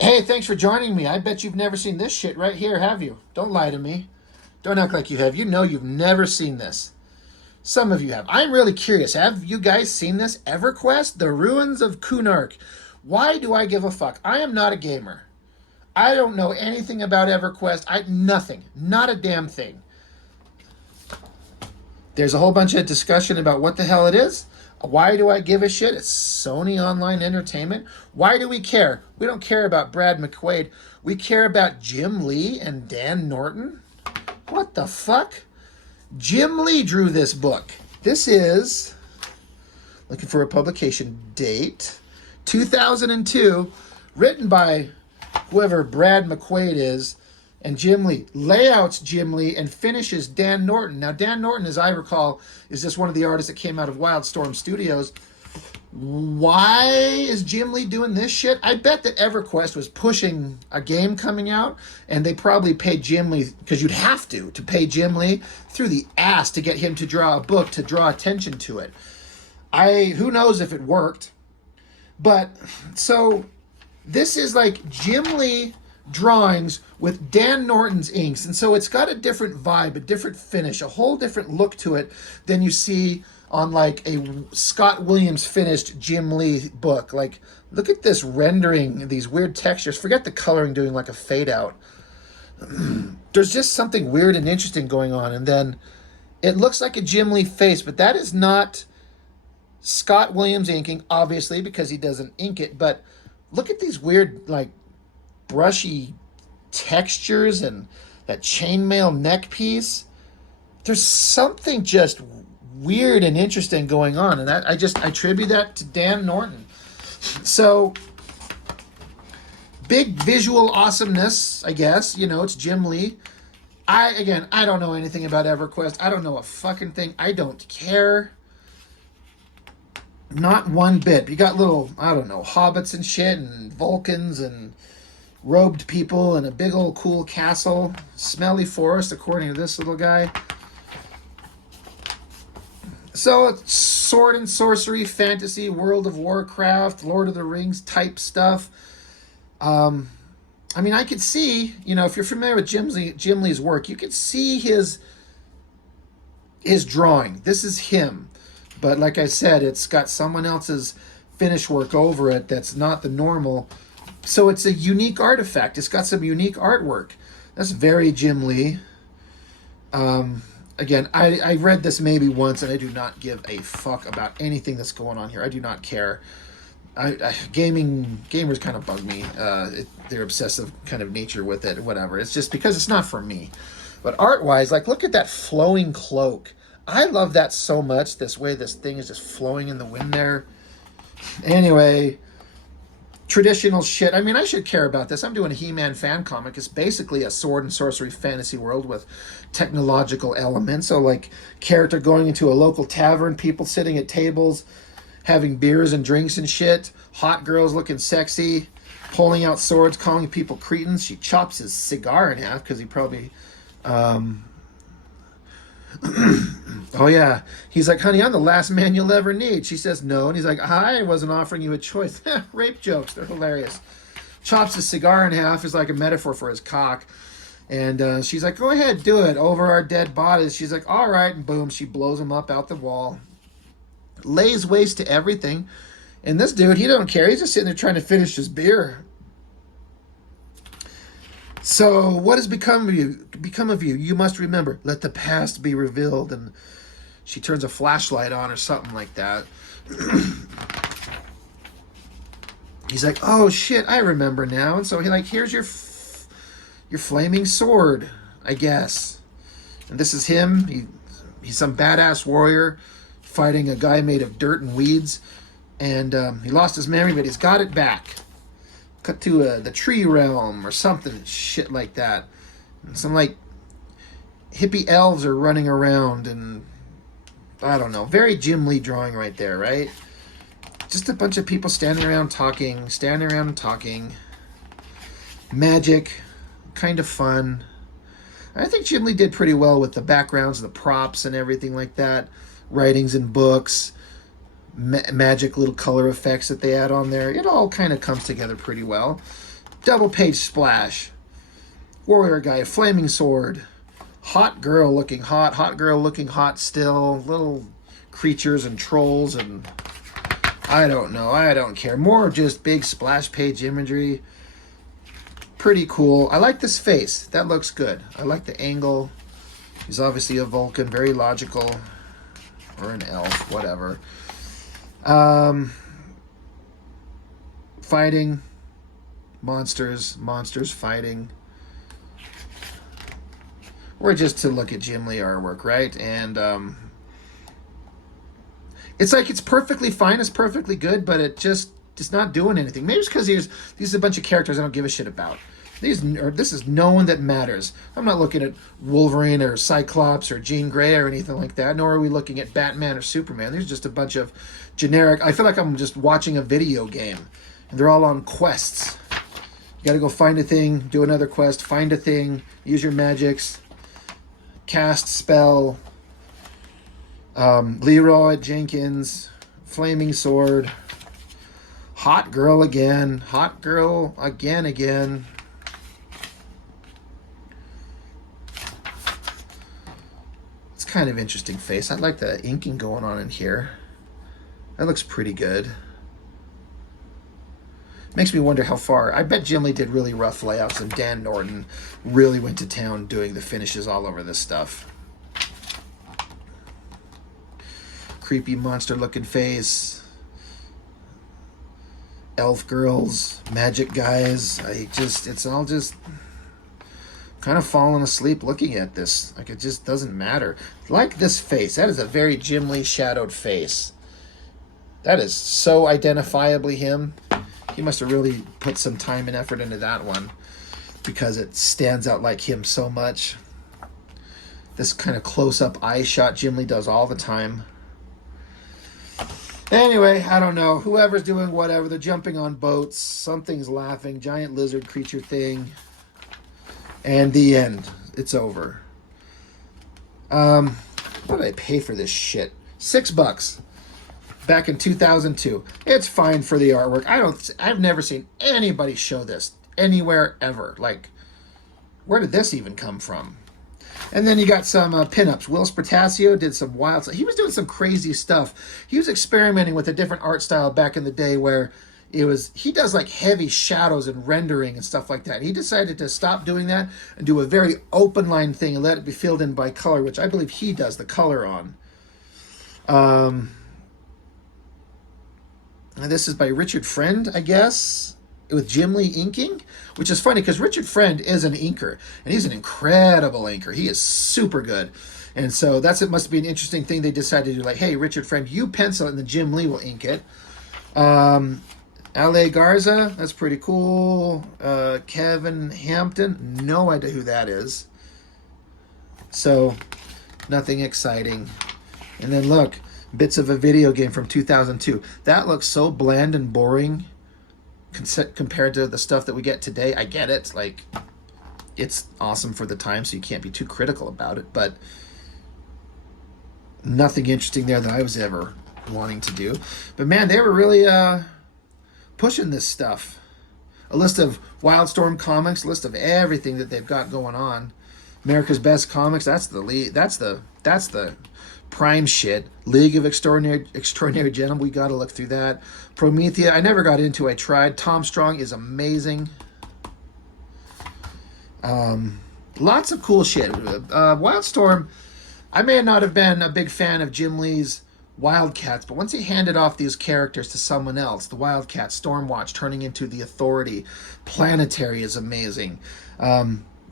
Hey, thanks for joining me. I bet you've never seen this shit right here, have you? Don't lie to me. Don't act like you have. You know you've never seen this. Some of you have. I'm really curious. Have you guys seen this? Everquest, The Ruins of Kunark. Why do I give a fuck? I am not a gamer. I don't know anything about Everquest. Nothing. Not a damn thing. There's a whole bunch of discussion about what the hell it is. Why do I give a shit? It's Sony Online Entertainment. Why do we care? We don't care about Brad McQuaid. We care about Jim Lee and Dan Norton. What the fuck? Jim Lee drew this book. This is, looking for a publication date, 2002, written by whoever Brad McQuaid is, and Jim Lee. Layouts Jim Lee and finishes Dan Norton. Now, Dan Norton, as I recall, is just one of the artists that came out of Wildstorm Studios. Why is Jim Lee doing this shit? I bet that EverQuest was pushing a game coming out, and they probably paid Jim Lee, because you'd have to pay Jim Lee through the ass to get him to draw a book, to draw attention to it. Who knows if it worked. But, so, this is like Jim Lee drawings with Dan Norton's inks, and so it's got a different vibe, a different finish, a whole different look to it than you see on like a Scott Williams finished Jim Lee book. Like, look at this rendering, these weird textures. Forget the coloring doing like a fade out. There's just something weird and interesting going on, and then it looks like a Jim Lee face, but that is not Scott Williams inking, obviously, because he doesn't ink it. But look at these weird, like, brushy textures and that chainmail neck piece. There's something just weird and interesting going on, and that I attribute that to Dan Norton. So, big visual awesomeness, I guess. You know, it's Jim Lee. I don't know anything about EverQuest. I don't know a fucking thing. I don't care. Not one bit. You got little, I don't know, hobbits and shit, and Vulcans, and robed people, and a big old cool castle. Smelly forest, according to this little guy. So, it's sword and sorcery, fantasy, World of Warcraft, Lord of the Rings type stuff. I mean, I could see, you know, if you're familiar with Jim Lee's work, you could see his drawing. This is him. But like I said, it's got someone else's finish work over it that's not the normal. So it's a unique artifact. It's got some unique artwork. That's very Jim Lee. Again, I read this maybe once, and I do not give a fuck about anything that's going on here. I do not care. Gamers kind of bug me. Their obsessive kind of nature with it, whatever. It's just because it's not for me. But art-wise, like, look at that flowing cloak. I love that so much, this way this thing is just flowing in the wind there. Anyway, traditional shit. I mean, I should care about this. I'm doing a He-Man fan comic. It's basically a sword and sorcery fantasy world with technological elements. So, like, character going into a local tavern, people sitting at tables, having beers and drinks and shit, hot girls looking sexy, pulling out swords, calling people cretins. She chops his cigar in half because he probably... oh yeah, he's like, honey, I'm the last man you'll ever need. She says no, and he's like, I wasn't offering you a choice. Rape jokes, they're hilarious. Chops his cigar in half is like a metaphor for his cock. And she's like, go ahead, do it, over our dead bodies. She's like, all right, and boom, she blows him up out the wall. Lays waste to everything. And this dude, he don't care, he's just sitting there trying to finish his beer. So, what has become of you? You must remember, let the past be revealed. And she turns a flashlight on or something like that. He's like, oh shit, I remember now. And so he like, here's your flaming sword, I guess. And this is him. He's some badass warrior fighting a guy made of dirt and weeds. And he lost his memory, but he's got it back. Cut to the tree realm or something, shit like that. And some like hippie elves are running around, and I don't know. Very Jim Lee drawing right there, right? Just a bunch of people standing around talking. Magic, kind of fun. I think Jim Lee did pretty well with the backgrounds, the props, and everything like that. Writings and books. Magic little color effects that they add on there. It all kind of comes together pretty well. Double page splash. Warrior guy, flaming sword. Hot girl looking hot. Hot girl looking hot still. Little creatures and trolls and I don't know. I don't care. More just big splash page imagery. Pretty cool. I like this face. That looks good. I like the angle. He's obviously a Vulcan. Very logical. Or an elf. Whatever. Fighting. Monsters. Monsters fighting. We're just to look at Jim Lee artwork, right? And it's like it's perfectly fine, it's perfectly good, but it's not doing anything. Maybe it's because these are a bunch of characters I don't give a shit about. This is no one that matters. I'm not looking at Wolverine or Cyclops or Jean Grey or anything like that, nor are we looking at Batman or Superman. There's just a bunch of generic... I feel like I'm just watching a video game, and they're all on quests. You gotta go find a thing, do another quest, find a thing, use your magics, cast spell... Leroy Jenkins, flaming sword, hot girl again, again. It's kind of interesting face. I like the inking going on in here. That looks pretty good. Makes me wonder how far. I bet Jim Lee did really rough layouts and Dan Norton really went to town doing the finishes all over this stuff. Creepy monster looking face. Elf girls, magic guys. It's all just kind of falling asleep looking at this. Like it just doesn't matter. Like this face. That is a very Jim Lee shadowed face. That is so identifiably him. He must have really put some time and effort into that one because it stands out like him so much. This kind of close-up eye shot Jim Lee does all the time. Anyway, I don't know. Whoever's doing whatever, they're jumping on boats. Something's laughing. Giant lizard creature thing. And the end. It's over. What did I pay for this shit? $6. Back in 2002. It's fine for the artwork. I've never seen anybody show this anywhere ever. Like, where did this even come from? And then you got some pinups. Will Spertasio did some wild stuff. He was doing some crazy stuff. He was experimenting with a different art style back in the day where he does like heavy shadows and rendering and stuff like that. He decided to stop doing that and do a very open line thing and let it be filled in by color, which I believe he does the color on. And this is by Richard Friend, I guess, with Jim Lee inking, which is funny because Richard Friend is an inker, and he's an incredible inker. He is super good. And so it must be an interesting thing they decided to do. Like, hey, Richard Friend, you pencil it, and then Jim Lee will ink it. L.A. Garza, that's pretty cool. Kevin Hampton, no idea who that is. So, nothing exciting. And then look, bits of a video game from 2002. That looks so bland and boring compared to the stuff that we get today. I get it. Like, it's awesome for the time, so you can't be too critical about it. But nothing interesting there that I was ever wanting to do. But man, they were really pushing this stuff. A list of Wildstorm comics, a list of everything that they've got going on. America's Best Comics, that's the lead. That's the prime shit. League of Extraordinary Gentlemen, we got to look through that. Promethea, I never got into. I tried. Tom Strong is amazing. Lots of cool shit. Wildstorm, I may not have been a big fan of Jim Lee's Wildcats, but once he handed off these characters to someone else, the Wildcats, Stormwatch turning into the Authority, Planetary is amazing.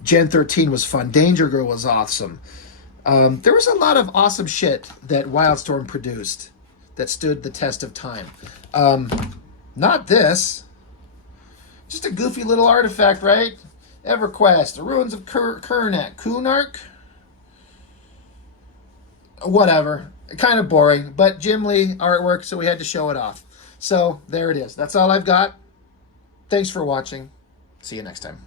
Gen 13 was fun. Danger Girl was awesome. There was a lot of awesome shit that Wildstorm produced that stood the test of time. Not this. Just a goofy little artifact, right? Everquest, the Ruins of Kunark? Whatever. Kind of boring, but Jim Lee artwork, so we had to show it off. So, there it is. That's all I've got. Thanks for watching. See you next time.